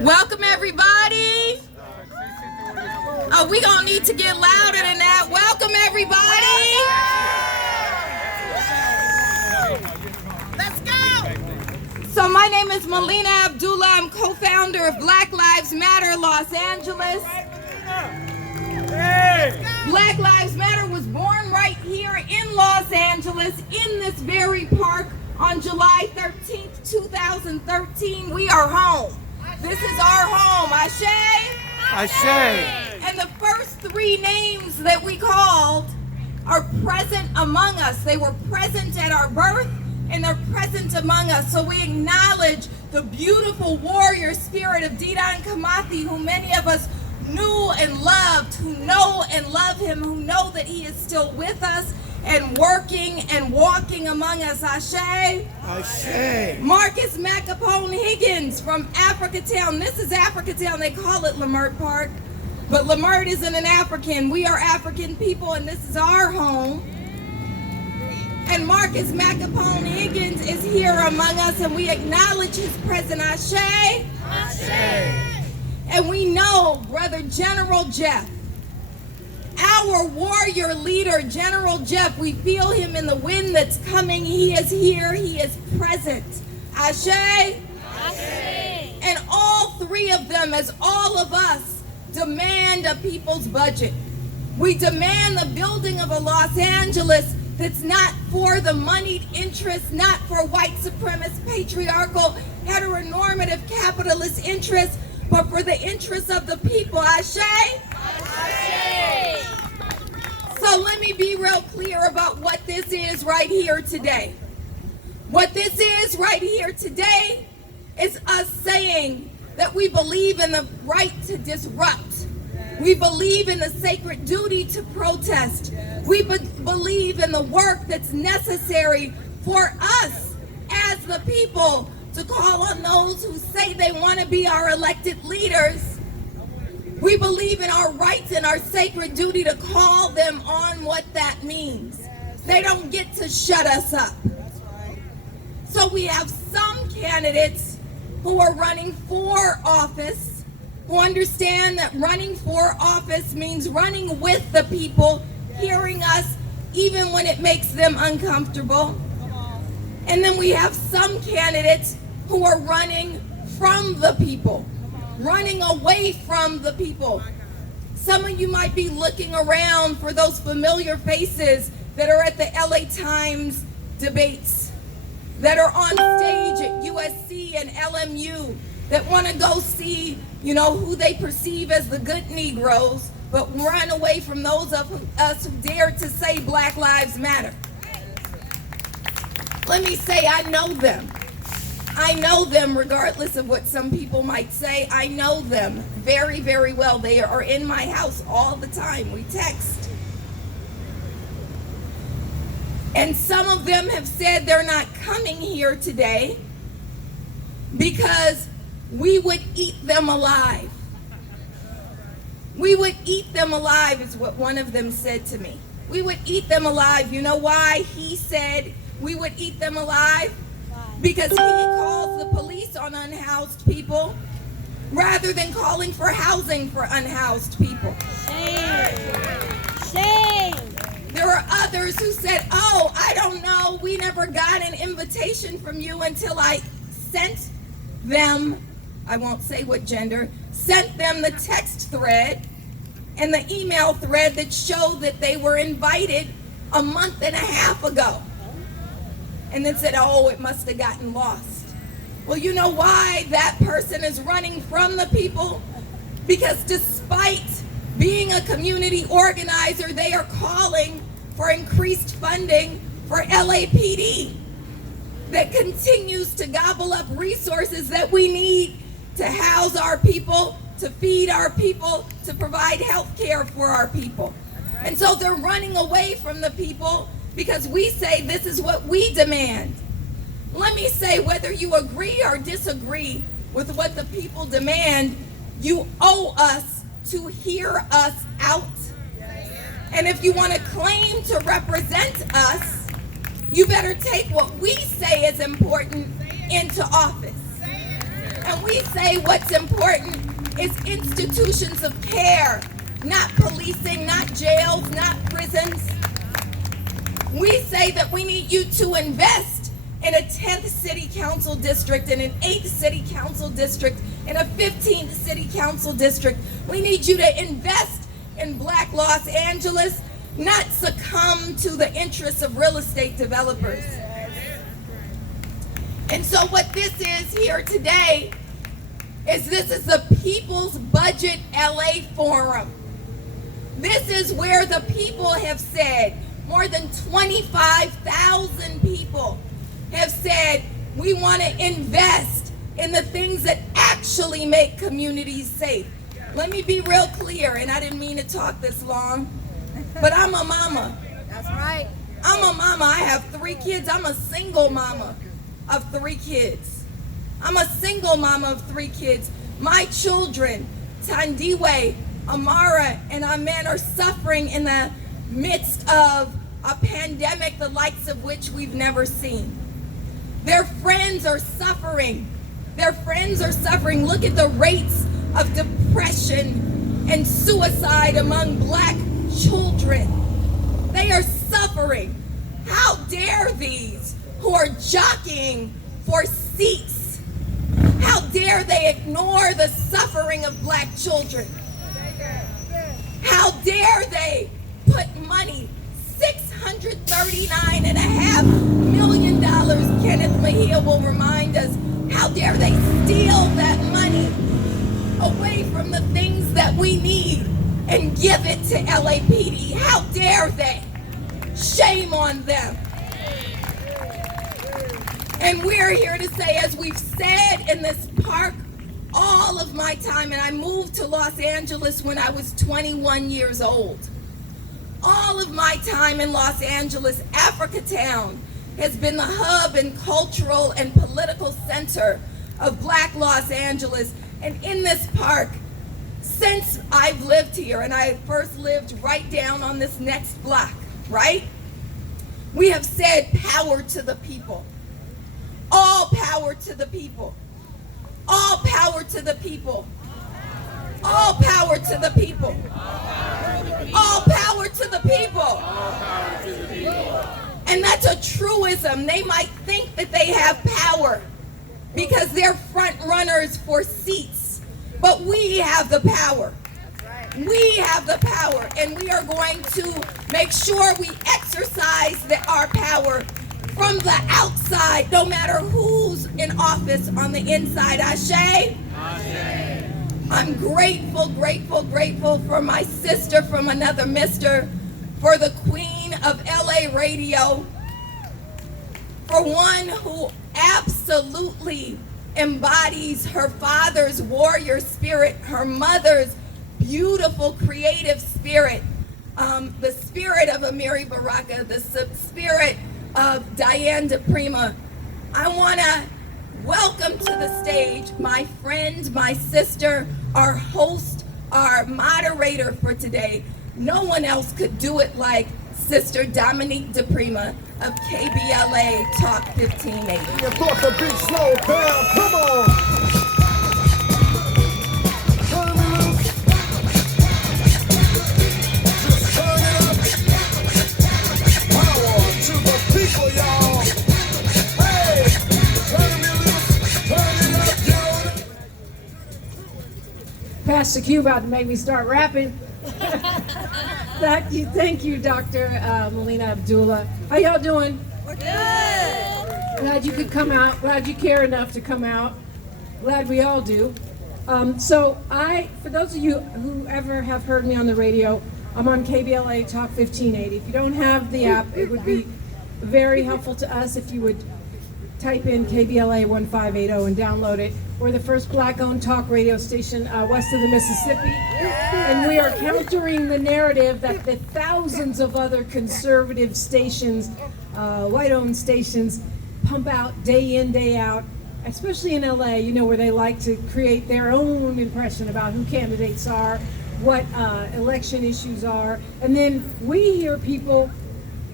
Welcome, everybody. Oh, we gonna need to get louder than that. Welcome, everybody. Let's go. So my name is Melina Abdullah. I'm co-founder of Black Lives Matter Los Angeles. Black Lives Matter was born right here in Los Angeles, in this very park, on July 13th, 2013. We are home. This is our home. Ashe? Ashe. And the first three names that we called are present among us. They were present at our birth, and they're present among us. So we acknowledge the beautiful warrior spirit of Didan Kamathi, who many of us knew and loved, who know and love him, who know that he is still with us and working and walking among us. Ashe. Ashe. Marcus Macapone Higgins from Africatown. This is Africatown. They call it Leimert Park, but Leimert isn't an African. We are African people, and this is our home. And Marcus Macapone Higgins is here among us, and we acknowledge his presence. Ashe. Ashe. And we know Brother General Jeff, our warrior leader, General Jeff, we feel him in the wind that's coming. He is here. He is present. Ashe. Ashe. And all three of them, as all of us, demand a people's budget. We demand the building of a Los Angeles that's not for the moneyed interests, not for white supremacist, patriarchal, heteronormative, capitalist interests, but for the interests of the people. Ashe? Ashe. So let me be real clear about what this is right here today. What this is right here today is us saying that we believe in the right to disrupt. We believe in the sacred duty to protest. We believe in the work that's necessary for us as the people to call on those who say they want to be our elected leaders. We believe in our rights and our sacred duty to call them on what that means. They don't get to shut us up. So we have some candidates who are running for office, who understand that running for office means running with the people, hearing us even when it makes them uncomfortable. And then we have some candidates who are running from the people, running away from the people. Some of you might be looking around for those familiar faces that are at the LA Times debates, that are on stage at USC and LMU, that want to go see, who they perceive as the good Negroes, but run away from those of us who dare to say Black Lives Matter. Let me say, I know them. I know them regardless of what some people might say. I know them very, very well. They are in my house all the time. We text. And some of them have said they're not coming here today because we would eat them alive. We would eat them alive is what one of them said to me. We would eat them alive. You know why he said we would eat them alive? Because he calls the police on unhoused people rather than calling for housing for unhoused people. Shame. Shame. There are others who said, oh, I don't know, we never got an invitation from you until I sent them, I won't say what gender, sent them the text thread and the email thread that showed that they were invited a month and a half ago. And then said, oh, it must have gotten lost. Well, you know why that person is running from the people? Because despite being a community organizer, they are calling for increased funding for LAPD that continues to gobble up resources that we need to house our people, to feed our people, to provide health care for our people. And so they're running away from the people because we say this is what we demand. Let me say, whether you agree or disagree with what the people demand, you owe us to hear us out. And if you want to claim to represent us, you better take what we say is important into office. And we say what's important is institutions of care, not policing, not jails, not prisons. We say that we need you to invest in a 10th city council district, in an 8th city council district, in a 15th city council district. We need you to invest in Black Los Angeles, not succumb to the interests of real estate developers. And so what this is here today is this is the People's Budget LA Forum. This is where the people have said, more than 25,000 people have said, we want to invest in the things that actually make communities safe. Let me be real clear, and I didn't mean to talk this long, but I'm a mama. That's right. I'm a mama. I have 3 kids. I'm a single mama of 3 kids. I'm a single mama of 3 kids. My children, Tandiwe, Amara, and Amen, are suffering in the midst of a pandemic the likes of which we've never seen. Their friends are suffering. Their friends are suffering. Look at the rates of depression and suicide among Black children. They are suffering. How dare these who are jockeying for seats, how dare they ignore the suffering of Black children? How dare they put money, $639.5 million, Kenneth Mejia will remind us, how dare they steal that money away from the things that we need and give it to LAPD? How dare they? Shame on them. And we're here to say, as we've said in this park all of my time, and I moved to Los Angeles when I was 21 years old. All of my time in Los Angeles, Africatown has been the hub and cultural and political center of Black Los Angeles. And in this park, since I've lived here, and I first lived right down on this next block, right? We have said power to the people. All power to the people. All power to the people. All power to the people. All power to the people. And that's a truism. They might think that they have power because they're front runners for seats. But we have the power. We have the power, and we are going to make sure we exercise our power from the outside, no matter who's in office on the inside. Ashe? Ashe. I'm grateful, grateful, grateful for my sister from another mister, for the queen of LA radio, for one who absolutely embodies her father's warrior spirit, her mother's beautiful creative spirit, the spirit of Amiri Baraka, the spirit of Diane DePrima. I want to welcome to the stage my friend, my sister, our host, our moderator for today. No one else could do it like Sister Dominique DePrima of KBLA Talk 1580. You thought the big slow down, come on! Turn me loose. Just turn it up. Power to the people, y'all. Hey, turn me loose, turn it up, get on it. Pastor Q about to make me start rapping. Thank you, Dr. Melina Abdullah. How y'all doing? We're good. Glad you could come out. Glad you care enough to come out. Glad we all do. For those of you who ever have heard me on the radio, I'm on KBLA Talk 1580. If you don't have the app, it would be very helpful to us if you would type in KBLA 1580 and download it. We're the first Black-owned talk radio station west of the Mississippi. And we are countering the narrative that the thousands of other conservative stations, white-owned stations, pump out day in, day out, especially in LA, you know, where they like to create their own impression about who candidates are, what election issues are. And then we hear people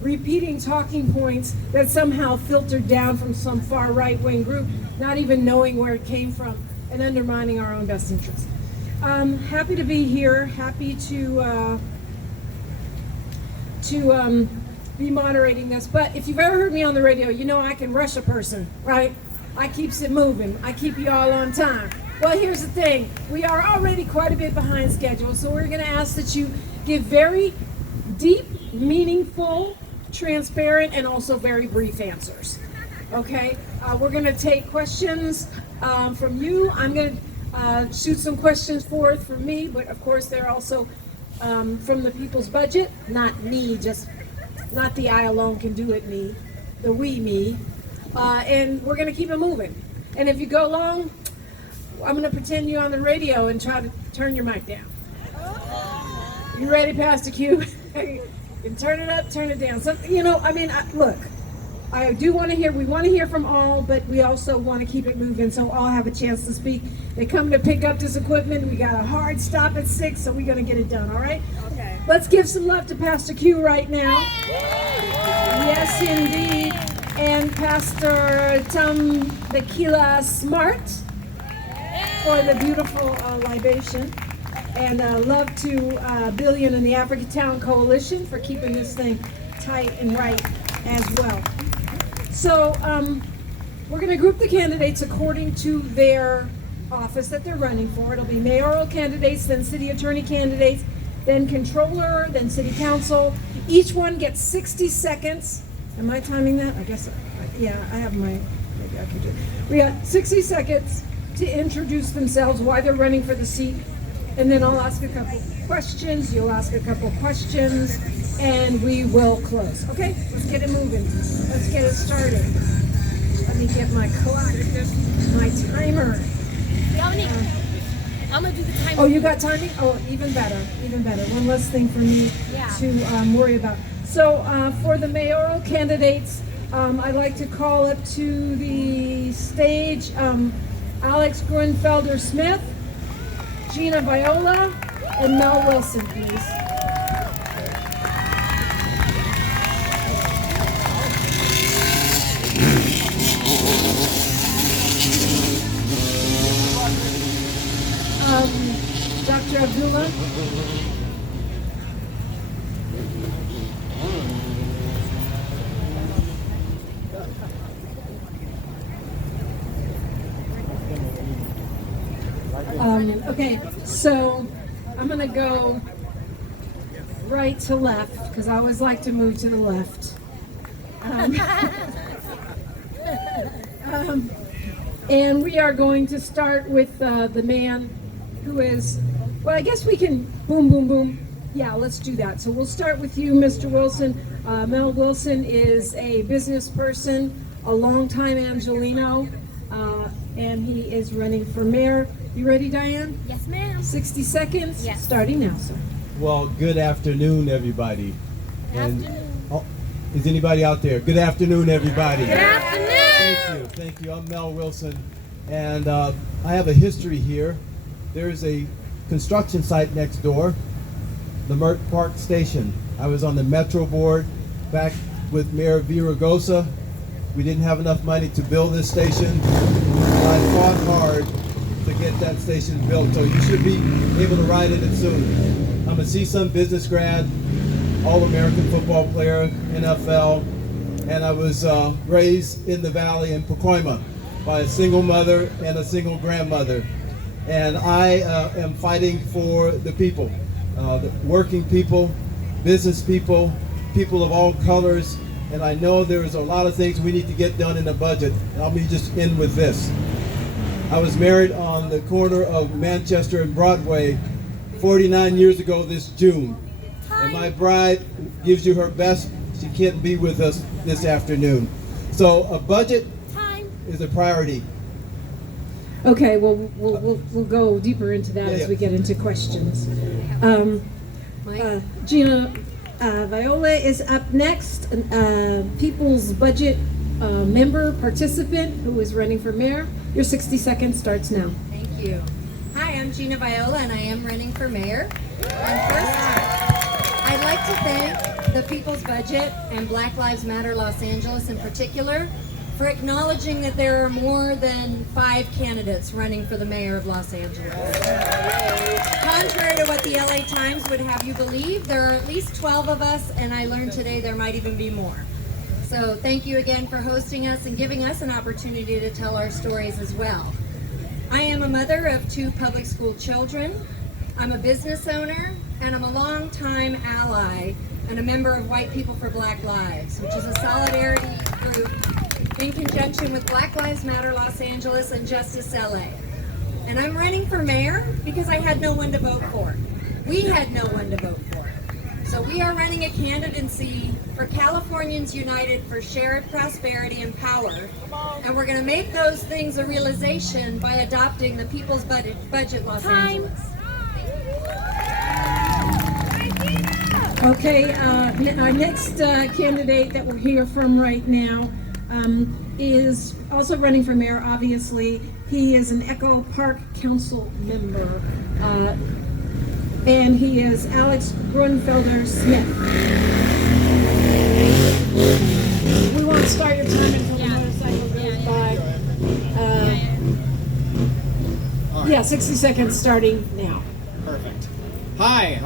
repeating talking points that somehow filtered down from some far right-wing group, not even knowing where it came from. and undermining our own best interest. Happy to be here. Happy to be moderating this. But if you've ever heard me on the radio, you know I can rush a person, right? I keeps it moving. I keep you all on time. Well, here's the thing. We are already quite a bit behind schedule, so we're going to ask that you give very deep, meaningful, transparent, and also very brief answers. Okay? We're going to take questions from you. I'm going to shoot some questions forth from me, but of course they're also from the people's budget, not me, just not the I alone can do it me, the we me. And we're going to keep it moving. And if you go long, I'm going to pretend you're on the radio and try to turn your mic down. You ready, Pastor Q? You can turn it up, turn it down. Look, I do want to hear, we want to hear from all, but we also want to keep it moving so all have a chance to speak. They come to pick up this equipment. We got a hard stop at 6, so we're going to get it done, all right? Okay. Let's give some love to Pastor Q right now. Yes, indeed. And Pastor Tom Tequila Smart for the beautiful libation. And love to Billion and the Africatown Coalition for keeping this thing tight and right as well. So we're going to group the candidates according to their office that they're running for. It'll be mayoral candidates, then city attorney candidates, then controller, then city council. Each one gets 60 seconds. Am I timing that? I guess, yeah, I have maybe I can do it. We got 60 seconds to introduce themselves, why they're running for the seat, and then I'll ask a couple questions, you'll ask a couple questions, and we will close. Okay, let's get it moving. Let's get it started. Let me get my clock, my timer. I'm gonna do the timer. Oh, you got timing? Oh, even better, even better. One less thing for me to worry about. So for the mayoral candidates, I'd like to call up to the stage Alex Grunfelder-Smith, Gina Viola, and Mel Wilson, please. Dr. Abdullah. Okay, so I'm going to go right to left because I always like to move to the left. And we are going to start with the man who is, well, I guess we can boom, boom, boom. Yeah, let's do that. So we'll start with you, Mr. Wilson. Mel Wilson is a business person, a longtime Angelino, and he is running for mayor. You ready, Diane? Yes, ma'am. 60 seconds, Yes. starting now, sir. Well, good afternoon, everybody. Good afternoon. Oh, is anybody out there? Good afternoon, everybody. Good afternoon. Thank you. I'm Mel Wilson, and I have a history here. There's a construction site next door, Leimert Park Station. I was on the Metro Board back with Mayor Viragosa. We didn't have enough money to build this station. I fought hard to get that station built, so you should be able to ride in it soon. I'm a CSUN business grad, All-American football player, NFL, and I was raised in the valley in Pacoima by a single mother and a single grandmother. And I am fighting for the people, the working people, business people, people of all colors, and I know there's a lot of things we need to get done in the budget. And I'll just end with this. I was married on the corner of Manchester and Broadway 49 years ago this June. And my bride gives you her best. She can't be with us this afternoon. So a budget is a priority. Okay, well, we'll go deeper into that as we get into questions. Gina Viola is up next, People's Budget member participant who is running for mayor. Your 60 seconds starts now. Thank you. Hi, I'm Gina Viola, and I am running for mayor. And first, I'd like to thank the People's Budget and Black Lives Matter Los Angeles in particular for acknowledging that there are more than 5 candidates running for the mayor of Los Angeles. Contrary to what the LA Times would have you believe, there are at least 12 of us, and I learned today there might even be more. So thank you again for hosting us and giving us an opportunity to tell our stories as well. I am a mother of 2 public school children. I'm a business owner, and I'm a longtime ally and a member of White People for Black Lives, which is a solidarity group in conjunction with Black Lives Matter Los Angeles and Justice LA. And I'm running for mayor because I had no one to vote for. We had no one to vote for. So we are running a candidacy for Californians United for Shared Prosperity and Power. And we're going to make those things a realization by adopting the People's Budget Los Angeles. Okay, our next candidate that we'll hear from right now is also running for mayor, obviously. He is an Echo Park Council member, and he is Alex Grunfelder Smith. We won't start your time until the motorcycle goes by. Yeah, 60 seconds starting now. Perfect. Hi,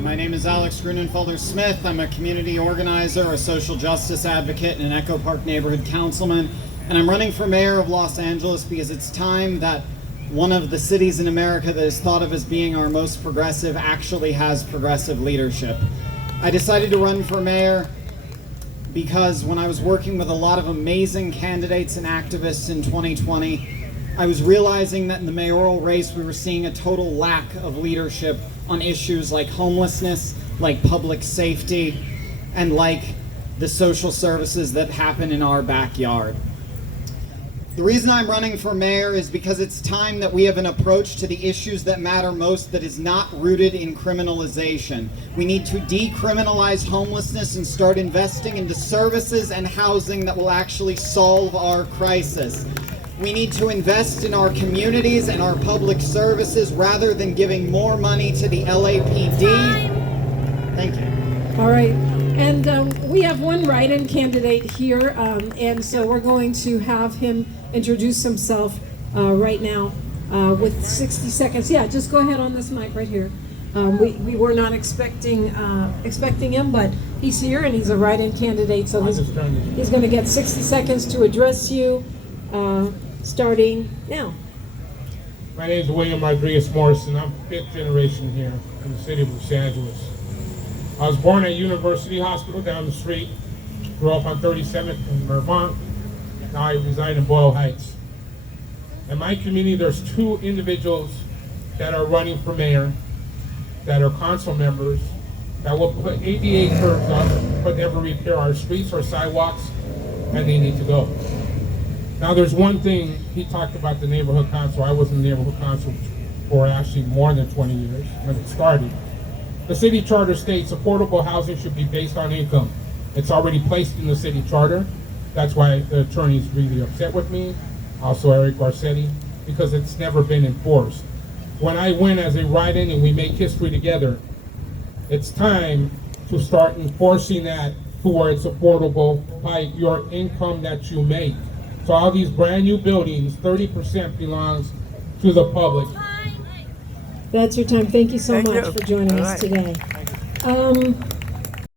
my name is Alex Grunenfelder Smith. I'm a community organizer, a social justice advocate, and an Echo Park neighborhood councilman. And I'm running for mayor of Los Angeles because it's time that one of the cities in America that is thought of as being our most progressive actually has progressive leadership. I decided to run for mayor because when I was working with a lot of amazing candidates and activists in 2020, I was realizing that in the mayoral race we were seeing a total lack of leadership on issues like homelessness, like public safety, and like the social services that happen in our backyard. The reason I'm running for mayor is because it's time that we have an approach to the issues that matter most that is not rooted in criminalization. We need to decriminalize homelessness and start investing into services and housing that will actually solve our crisis. We need to invest in our communities and our public services rather than giving more money to the LAPD. Thank you. All right, and we have one write-in candidate here, and so we're going to have him introduce himself right now with 60 seconds. Yeah, just go ahead on this mic right here. We were not expecting him, but he's here and he's a write-in candidate, so he's going to get 60 seconds to address you, starting now. My name is William Rodriguez Morrison. I'm 5th generation here in the city of Los Angeles. I was born at University Hospital down the street, grew up on 37th in Vermont. Now I reside in Boyle Heights. In my community, there's 2 individuals that are running for mayor, that are council members, that will put ADA curbs up, but never repair our streets or sidewalks, and they need to go. Now there's one thing, he talked about the neighborhood council. I was in the neighborhood council for actually more than 20 years when it started. The city charter states affordable housing should be based on income. It's already placed in the city charter. That's why the attorney's really upset with me, also Eric Garcetti, because it's never been enforced. When I win as a write-in and we make history together, it's time to start enforcing that to where it's affordable by your income that you make. So all these brand new buildings, 30% belongs to the public. That's your time. Thank you so much for joining us today.